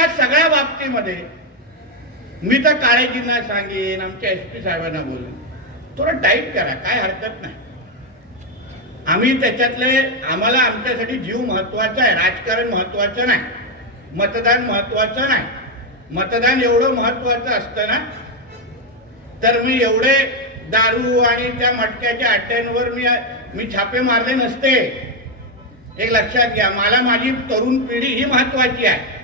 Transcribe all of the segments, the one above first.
या सगळ्या बाबतीमध्ये मी तर काळेजींना सांगेन, आमच्या SP साहेबांना बोलेन, थोडं टाईट करा, काय हरकत नाही. आम्ही त्याच्यातले, आम्हाला आमच्यासाठी जीव महत्वाचा आहे, राजकारण महत्वाचं नाही, मतदान महत्वाचं नाही. मतदान एवढं महत्वाचं असतं ना, तर मी एवढे दारू आणि त्या मटक्याच्या अट्ट्यांवर मी छापे मारले नसते. एक लक्षात घ्या, मला माझी तरुण पिढी ही महत्वाची आहे.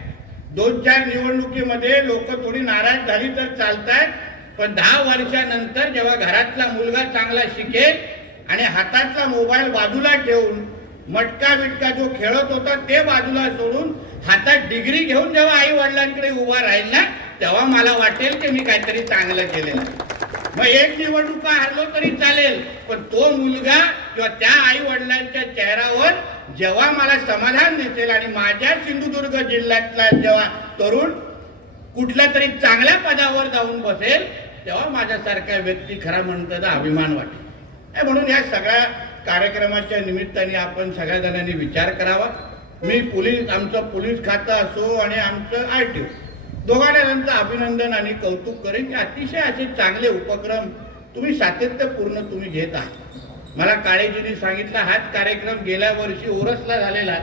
2-4 निवडणुकीमध्ये लोक थोडी नाराज झाली तर चालतात, पण 10 वर्षानंतर जेव्हा घरातला मुलगा चांगला शिकेल आणि हातातला मोबाईल बाजूला ठेवून मटका बिटका जो खेळत होता ते बाजूला सोडून हातात डिग्री घेऊन जेव्हा आई वडिलांकडे उभा राहील ना, तेव्हा मला वाटेल की मी काहीतरी चांगलं केलेलं. मग एक निवडणुका हरलो तरी चालेल, पण तो मुलगा किंवा त्या आई वडिलांच्या चेहऱ्यावर जेव्हा मला समाधान दिसेल आणि माझ्या सिंधुदुर्ग जिल्ह्यातला जेव्हा तरुण कुठल्या तरी चांगल्या पदावर जाऊन बसेल, तेव्हा माझ्यासारख्या व्यक्ती खरा म्हणतात अभिमान वाटेल. म्हणून या सगळ्या कार्यक्रमाच्या निमित्ताने आपण सगळ्या जणांनी विचार करावा. मी पोलीस, आमचं पोलीस खातं असो आणि आमचं RTO, दोघांना त्यांचं अभिनंदन आणि कौतुक करेन की अतिशय असे चांगले उपक्रम तुम्ही सातत्यपूर्ण तुम्ही घेत आहात. मला काळेजींनी सांगितलं, हाच कार्यक्रम गेल्या वर्षी ओरसला झालेला,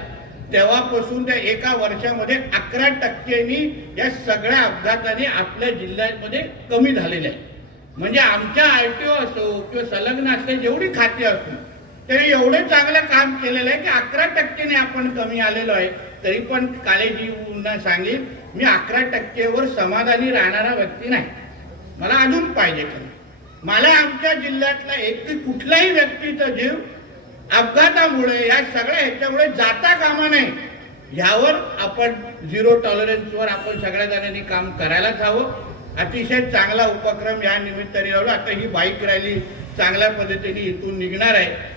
तेव्हापासून त्या एका वर्षामध्ये 11% या सगळ्या अपघाताने आपल्या जिल्ह्यामध्ये कमी झालेले आहे. म्हणजे आमच्या RTO असो किंवा संलग्न असले जेवढी खाती असो तरी एवढं चांगलं काम केलेलं आहे की 11% आपण कमी आलेलो आहे. तरी पण काळेजींना सांगेन, मी 11%वर समाधानी राहणारा व्यक्ती नाही, मला अजून पाहिजे. मला आमच्या जिल्ह्यातला एक कुठलाही व्यक्तीचा जीव अपघातामुळे या सगळ्या ह्याच्यामुळे जाता कामा नये, ह्यावर आपण 0 टॉलरन्सवर आपण सगळ्या जणांनी काम करायलाच हवं. अतिशय चांगला उपक्रम या निमित्ताने लावला. आता ही बाईक रॅली चांगल्या पद्धतीने इथून निघणार आहे.